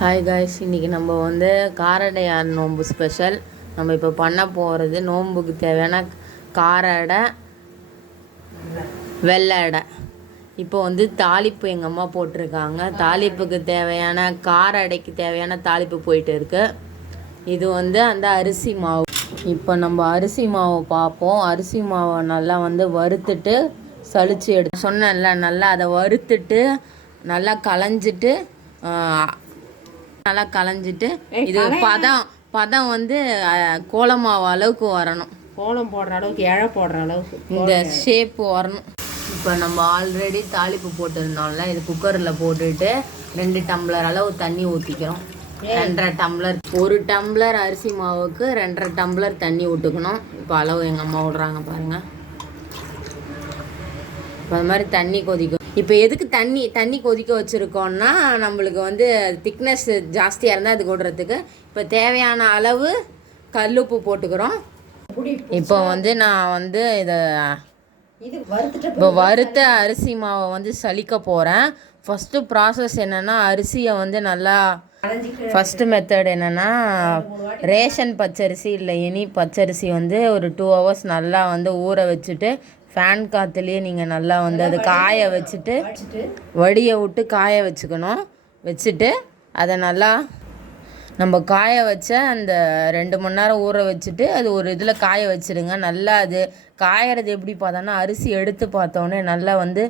Hi guys, இன்றைக்கி நம்ம வந்து காரடையார் நோன்பு ஸ்பெஷல். நம்ம இப்போ பண்ண போகிறது நோன்புக்கு தேவையான கார அடை, வெள்ளை அடை. இப்போ வந்து தாளிப்பு எங்கள் அம்மா போட்டிருக்காங்க. தாளிப்புக்கு தேவையான கார அடைக்கு தேவையான தாளிப்பு போயிட்டு இருக்கு. இது வந்து அந்த அரிசி மாவு. இப்போ நம்ம அரிசி மாவை பார்ப்போம். அரிசி மாவை நல்லா வந்து வறுத்துட்டு சளிச்சு எடுத்து சொன்னேன்ல, நல்லா அதை வறுத்துட்டு நல்லா களைஞ்சிட்டு இது பதம் வந்து கோலமாவு அளவுக்கு வரணும். கோலம் போடுற அளவுக்கு, இழை போடுற அளவுக்கு இந்த ஷேப்பு வரணும். இப்போ நம்ம ஆல்ரெடி தாளிப்பு போட்டிருந்தோம்ல, இது குக்கரில் போட்டுட்டு 2 டம்ளர் அளவு தண்ணி ஊற்றிக்கிறோம். 2.5 டம்ளர், 1 டம்ளர் அரிசி மாவுக்கு 2.5 டம்ளர் தண்ணி விட்டுக்கணும். இப்போ அளவு எங்கள் அம்மா விடுறாங்க பாருங்கள். இப்போ அது மாதிரி தண்ணி கொதிக்கும். இப்போ எதுக்கு தண்ணி கொதிக்க வச்சுருக்கோன்னா, நம்மளுக்கு வந்து திக்னஸ் ஜாஸ்தியாக இருந்தால் அது கொடுறதுக்கு. இப்போ தேவையான அளவு கல்லுப்பு போட்டுக்கிறோம். இப்போ வந்து நான் வந்து இப்போ வறுத்த அரிசி மாவை வந்து சலிக்க போகிறேன். ஃபஸ்ட்டு ப்ராசஸ் என்னென்னா, அரிசியை வந்து நல்லா ஃபஸ்ட்டு மெத்தட் என்னென்னா, ரேஷன் பச்சரிசி இல்லை எனி பச்சரிசி வந்து ஒரு 2 ஹவர்ஸ் நல்லா வந்து ஊற வச்சுட்டு ஃபேன் காற்றுலேயே நீங்கள் நல்லா வந்து அதை காய வச்சுட்டு வடியை விட்டு காய வச்சுக்கணும். வச்சுட்டு அதை நல்லா நம்ம காய வச்ச அந்த 2 மணி நேரம் ஊற வச்சுட்டு அது ஒரு இதில் காய வச்சுடுங்க. நல்லா அது காயறது எப்படி பார்த்தோன்னா, அரிசி எடுத்து பார்த்தோன்னே நல்லா வந்து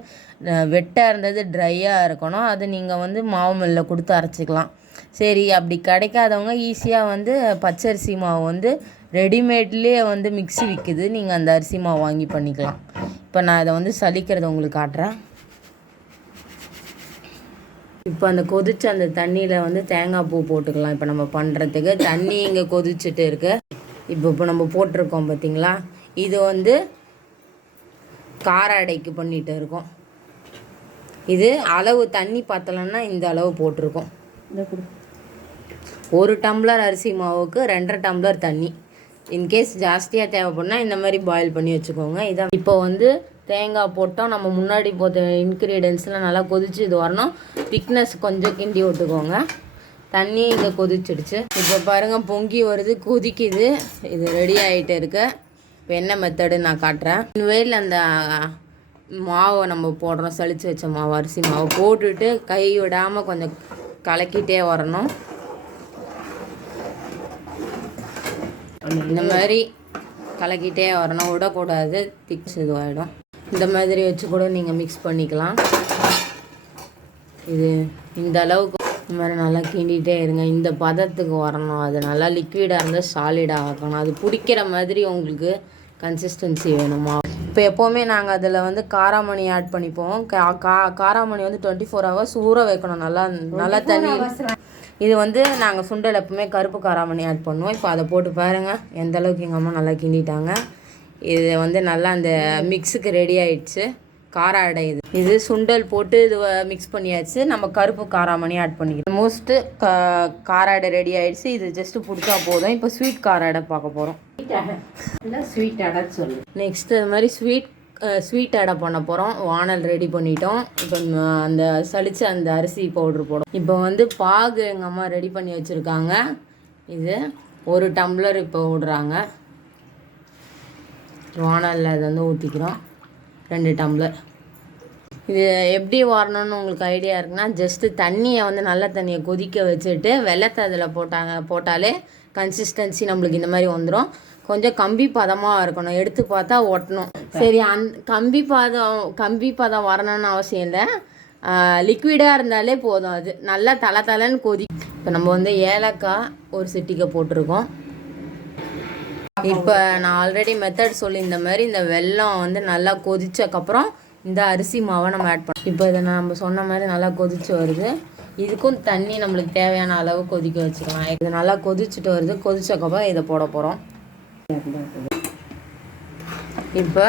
வெட்டாக இருந்தது, ட்ரையாக இருக்கணும். அது நீங்கள் வந்து மாவு மில்லில் கொடுத்து அரைச்சிக்கலாம். சரி, அப்படி கிடைக்காதவங்க ஈஸியாக வந்து பச்சரிசி மாவு வந்து ரெடிமேட்லேயே வந்து மிக்ஸி விற்குது, நீங்கள் அந்த அரிசி மாவு வாங்கி பண்ணிக்கலாம். இப்போ நான் அதை வந்து சலிக்கிறத உங்களுக்கு காட்டுறேன். இப்போ அந்த கொதிச்ச அந்த தண்ணியில் வந்து தேங்காய் பூ போட்டுக்கலாம். இப்போ நம்ம பண்ணுறதுக்கு தண்ணி இங்கே கொதிச்சுட்டு இருக்கு. இப்போ நம்ம போட்டிருக்கோம் பார்த்தீங்களா, இது வந்து கார அடைக்கு பண்ணிட்டு இருக்கோம். இது அளவு தண்ணி பார்த்தலன்னா இந்த அளவு போட்டிருக்கோம். 1 டம்ளர் அரிசி மாவுக்கு 2.5 டம்ளர் தண்ணி. இன்கேஸ் ஜாஸ்தியாக தேவைப்படுனா இந்த மாதிரி பாயில் பண்ணி வச்சுக்கோங்க. இதான் இப்போ வந்து தேங்காய் போட்டோம். நம்ம முன்னாடி போட்ட இன்க்ரீடியன்ஸ்லாம் நல்லா கொதிச்சு இது வரணும். திக்னஸ் கொஞ்சம் கிண்டி விட்டுக்கோங்க. தண்ணி இங்கே கொதிச்சிடுச்சு. இப்போ பாருங்கள், பொங்கி வருது, கொதிக்குது. இது ரெடி ஆகிட்டு இருக்கு. இப்போ என்ன மெத்தடு நான் காட்டுறேன். வெயில் அந்த மாவை நம்ம போடுறோம், சளிச்சு வச்ச மாவு, அரிசி மாவு போட்டுட்டு கை விடாமல் கொஞ்சம் கலக்கிட்டே வரணும். இந்த மாதிரி கலக்கிட்டே வரணும், விடக்கூடாது, திக்ஸ் இதுவாகிடும். இந்த மாதிரி வச்சு கூட நீங்கள் மிக்ஸ் பண்ணிக்கலாம். இது இந்த அளவுக்கு இந்த மாதிரி நல்லா கிண்டிகிட்டே இருங்க. இந்த பதத்துக்கு வரணும். அது நல்லா லிக்விடாக இருந்தால் சாலிடாக ஆக்கணும். அது பிடிக்கிற மாதிரி உங்களுக்கு கன்சிஸ்டன்சி வேணுமா. இப்போ எப்போவுமே நாங்கள் அதில் வந்து காராமணி ஆட் பண்ணிப்போம். காராமணி வந்து 24 ஹவர்ஸ் ஊற வைக்கணும் நல்லா தண்ணி. இது வந்து நாங்கள் சுண்டல் எப்பவுமே கருப்பு காராமணி ஆட் பண்ணுவோம். இப்போ அதை போட்டு பாருங்கள் எந்த அளவுக்கு எங்கள் அம்மா நல்லா கிண்டிட்டாங்க. இது வந்து நல்லா அந்த மிக்ஸுக்கு ரெடி ஆகிடுச்சு. கார அடை இது சுண்டல் போட்டு இது மிக்ஸ் பண்ணியாச்சு. நம்ம கருப்பு காராமணி ஆட் பண்ணிக்கிறோம். மோஸ்ட்டு கார அடை ரெடி ஆகிடுச்சு. இது ஜஸ்ட்டு பிடிச்சா போதும். இப்போ ஸ்வீட் கார அடை பார்க்க போகிறோம். ஸ்வீட் அடை சொல்லு. நெக்ஸ்ட்டு இது மாதிரி ஸ்வீட் அடை பண்ண போகிறோம். வானல் ரெடி பண்ணிட்டோம். இப்போ அந்த சளிச்சு அந்த அரிசி பவுட்ரு போடும். இப்போ வந்து பாகு எங்கள் அம்மா ரெடி பண்ணி வச்சுருக்காங்க. இது 1 டம்ளர் இப்போ விடுறாங்க. வானலில் அதை வந்து ஊற்றிக்கிறோம். 2 டம்ளர். இது எப்படி வரணும்னு உங்களுக்கு ஐடியா இருக்குன்னா, ஜஸ்ட்டு தண்ணியை வந்து நல்ல தண்ணியை கொதிக்க வச்சுட்டு வெள்ளத்தை அதில் போட்டாலே கன்சிஸ்டன்சி நம்மளுக்கு இந்த மாதிரி வந்துடும். கொஞ்சம் கம்பி பதமாக இருக்கணும். எடுத்து பார்த்தா ஒட்டணும். சரி, கம்பி பதம் வரணும்னு அவசியம் இல்லை. லிக்விடாக இருந்தாலே போதும். அது நல்லா தலைன்னு கொதி. இப்போ நம்ம வந்து ஏலக்காய் ஒரு சிட்டிக்கை போட்டிருக்கோம். இப்போ நான் ஆல்ரெடி மெத்தட் சொல்லி இந்த மாதிரி இந்த வெல்லம் வந்து நல்லா கொதிச்சக்கப்புறம் இந்த அரிசி மாவை நம்ம ஆட் பண்ணோம். இப்போ இதை நம்ம சொன்ன மாதிரி நல்லா கொதிச்சு வருது. இதுக்கும் தண்ணி நம்மளுக்கு தேவையான அளவு கொதிக்க வச்சுக்கலாம். இது நல்லா கொதிச்சுட்டு வருது. கொதிச்சக்கப்புறம் இதை போட போகிறோம். இப்போ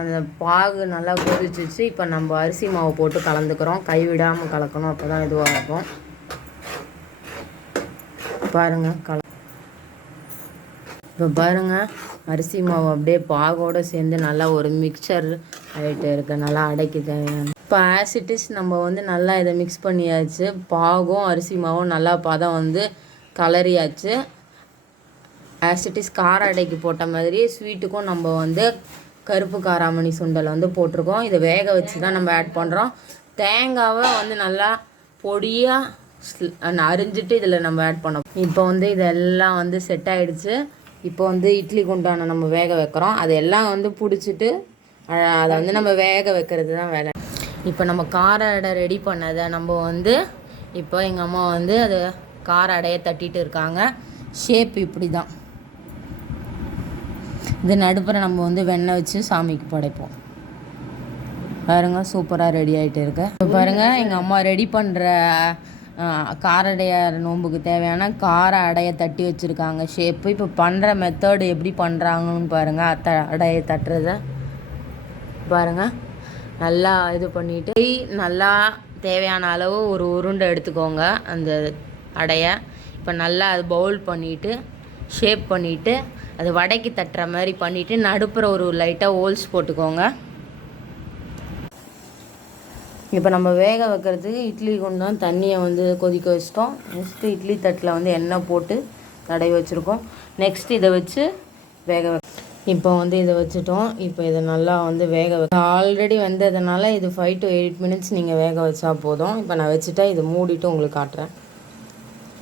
அந்த பாகு நல்லா கொதிச்சிச்சு. இப்போ நம்ம அரிசி மாவு போட்டு கலந்துக்கிறோம். கைவிடாமல் கலக்கணும், அப்போ தான் இதுவாக இருக்கும். பாருங்கள் இப்போ பாருங்கள், அரிசி மாவு அப்படியே பாகோடு சேர்ந்து நல்லா ஒரு மிக்சர் ஆகிட்டு இருக்கு. நல்லா அடைக்கு தேவையான இப்போ ஆசிட்டிஸ் நம்ம வந்து நல்லா இதை மிக்ஸ் பண்ணியாச்சு. பாகும் அரிசி மாவும் நல்லா பதம் வந்து கலரியாச்சு. ஆசிட்டிஸ் கார அடைக்கு போட்ட மாதிரி ஸ்வீட்டுக்கும் நம்ம வந்து கருப்பு காராமணி சுண்டல் வந்து போட்டிருக்கோம். இதை வேக வச்சு தான் நம்ம ஆட் பண்ணுறோம். தேங்காவை வந்து நல்லா பொடியாக அரிஞ்சிட்டு இதில் நம்ம ஆட் பண்ணோம். இப்போ வந்து இதெல்லாம் வந்து செட் ஆகிடுச்சு. இப்போ வந்து இட்லி குண்டான நம்ம வேக வைக்கிறோம். அதெல்லாம் வந்து பிடிச்சிட்டு அதை வந்து நம்ம வேக வைக்கிறது தான் வேலை. இப்போ நம்ம கார அடை ரெடி பண்ணதை நம்ம வந்து இப்போ எங்கள் அம்மா வந்து அது கார அடையை தட்டிட்டு இருக்காங்க. ஷேப் இப்படி தான். இது நடுப்புற நம்ம வந்து வெண்ணெய் வச்சு சாமிக்கு படைப்போம். பாருங்க, சூப்பராக ரெடி ஆகிட்டு இருக்கு. இப்போ பாருங்கள், எங்கள் அம்மா ரெடி பண்ணுற கார அடைய நோம்புக்கு தேவையான கார அடையை தட்டி வச்சுருக்காங்க ஷேப்பு. இப்போ பண்ணுற மெத்தடு எப்படி பண்ணுறாங்கன்னு பாருங்கள். அடையை தட்டுறத பாருங்கள். நல்லா இது பண்ணிவிட்டு நல்லா தேவையான அளவு ஒரு உருண்டை எடுத்துக்கோங்க அந்த அடையை. இப்போ நல்லா அது பவுல் பண்ணிவிட்டு ஷேப் பண்ணிவிட்டு அது வடைக்கு தட்டுற மாதிரி பண்ணிவிட்டு நடுப்புற ஒரு லைட்டாக ஹோல்ஸ் போட்டுக்கோங்க. இப்போ நம்ம வேக வைக்கிறதுக்கு இட்லி குண்டான் தண்ணியை வந்து கொதிக்க வச்சிட்டோம். நெக்ஸ்ட்டு இட்லி தட்டில் வந்து எண்ணெய் போட்டு தடவி வச்சுருக்கோம். நெக்ஸ்ட் இதை வச்சு வேக இப்போ வந்து இதை வச்சுட்டோம். இப்போ இதை நல்லா வந்து வேக ஆல்ரெடி வந்ததுனால இது 5 to 8 minutes நீங்கள் வேக வச்சா போதும். இப்போ நான் வச்சுட்டா இதை மூடிட்டு உங்களுக்கு காட்டுறேன்.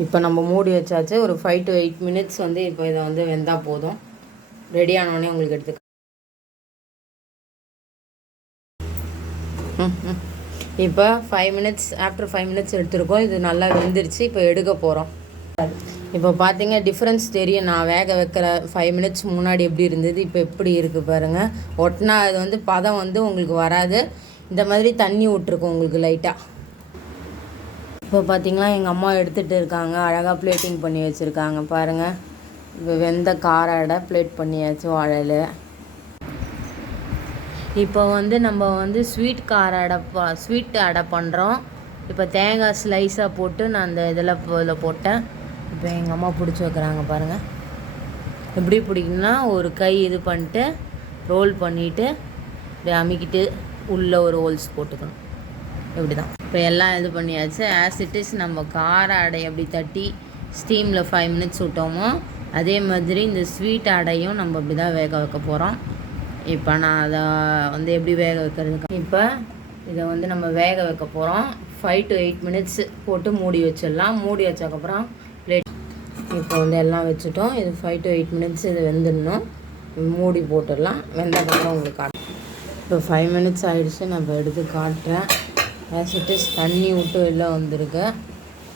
இப்போ நம்ம மூடி வச்சாச்சு. ஒரு 5 to 8 minutes வந்து இப்போ இதை வந்து வெந்தால் போதும். ரெடி ஆனோடனே உங்களுக்கு எடுத்து இப்போ 5 minutes ஆஃப்டர் 5 minutes எடுத்துருக்கோம். இது நல்லா வெந்துருச்சு. இப்போ எடுக்க போகிறோம். இப்போ பார்த்தீங்க டிஃப்ரென்ஸ் தெரியும். நான் வேக வைக்கிற 5 minutes முன்னாடி எப்படி இருந்தது, இப்போ எப்படி இருக்குது பாருங்கள். ஒட்டினா அது வந்து பதம் வந்து உங்களுக்கு வராது. இந்த மாதிரி தண்ணி விட்ருக்கும் உங்களுக்கு லைட்டாக. இப்போ பார்த்தீங்கன்னா எங்கள் அம்மா எடுத்துகிட்டு இருக்காங்க. அழகாக பிளேட்டிங் பண்ணி வச்சுருக்காங்க பாருங்கள். இப்போ வெந்த கார அடை பிளேட் பண்ணியாச்சு வாழையில். இப்போ வந்து நம்ம வந்து ஸ்வீட் அடை பண்ணுறோம். இப்போ தேங்காய் ஸ்லைஸாக போட்டு நான் அந்த இதில் போட்டேன். இப்போ எங்கள் அம்மா பிடிச்சி வைக்கிறாங்க பாருங்கள். எப்படி பிடிக்கணும்னா ஒரு கை இது பண்ணிட்டு ரோல் பண்ணிவிட்டு இப்படி அமுக்கிட்டு உள்ளே ஒரு ஹோல்ஸ் போட்டுக்கணும். இப்படி தான் இப்போ எல்லாம் இது பண்ணியாச்சு. ஆசிட்டிஸ் நம்ம கார அடை எப்படி தட்டி ஸ்டீமில் 5 minutes விட்டோமோ அதே மாதிரி இந்த ஸ்வீட் அடையும் நம்ம அப்படி தான் வேக வைக்க போகிறோம். இப்போ நான் அதை வந்து எப்படி வேக வைக்கிறதுக்கு இப்போ இதை வந்து நம்ம வேக வைக்க போகிறோம். 5 to 8 minutes போட்டு மூடி வச்சிடலாம். மூடி வச்சதுக்கப்புறம் பிளேட் இப்போ வந்து எல்லாம் வச்சுட்டோம். இது 5 to 8 minutes இது வெந்துடணும். மூடி போட்டுடலாம். வெந்ததுக்கப்புறம் உங்களுக்கு காட்டுறேன். இப்போ 5 minutes ஆகிடுச்சு. நம்ம எடுத்து காட்டுறேன். ஆசிட்டிஸ் தண்ணி விட்டு வெளில வந்திருக்கு.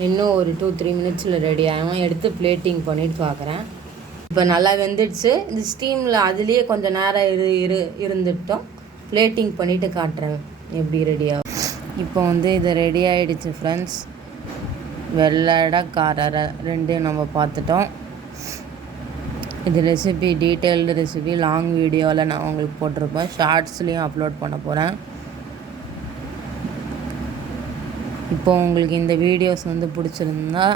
இன்னும் ஒரு 2-3 minutesல ரெடி ஆகும். எடுத்து பிளேட்டிங் பண்ணிவிட்டு பார்க்குறேன். இப்போ நல்லா வெந்துடுச்சு. இந்த ஸ்டீமில் அதுலேயே கொஞ்சம் நேரம் இருந்துட்டோம். பிளேட்டிங் பண்ணிவிட்டு காட்டுறேன் எப்படி ரெடி ஆகும். இப்போ வந்து இது ரெடி ஆகிடுச்சு ஃப்ரெண்ட்ஸ். வெள்ளை கார ரெண்டையும் நம்ம பார்த்துட்டோம். இது ரெசிபி டீட்டெயில்டு ரெசிபி லாங் வீடியோவில் நான் உங்களுக்கு போட்டிருப்பேன். ஷார்ட்ஸ்லேயும் அப்லோட் பண்ண போகிறேன். இப்போ உங்களுக்கு இந்த வீடியோஸ் வந்து பிடிச்சிருந்தா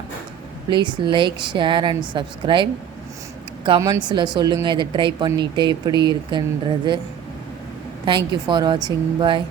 please like, share and subscribe. கமெண்ட்ஸில் சொல்லுங்கள் இதை ட்ரை பண்ணிவிட்டு எப்படி இருக்குன்றது. தேங்க்யூ ஃபார் வாட்சிங். பாய்.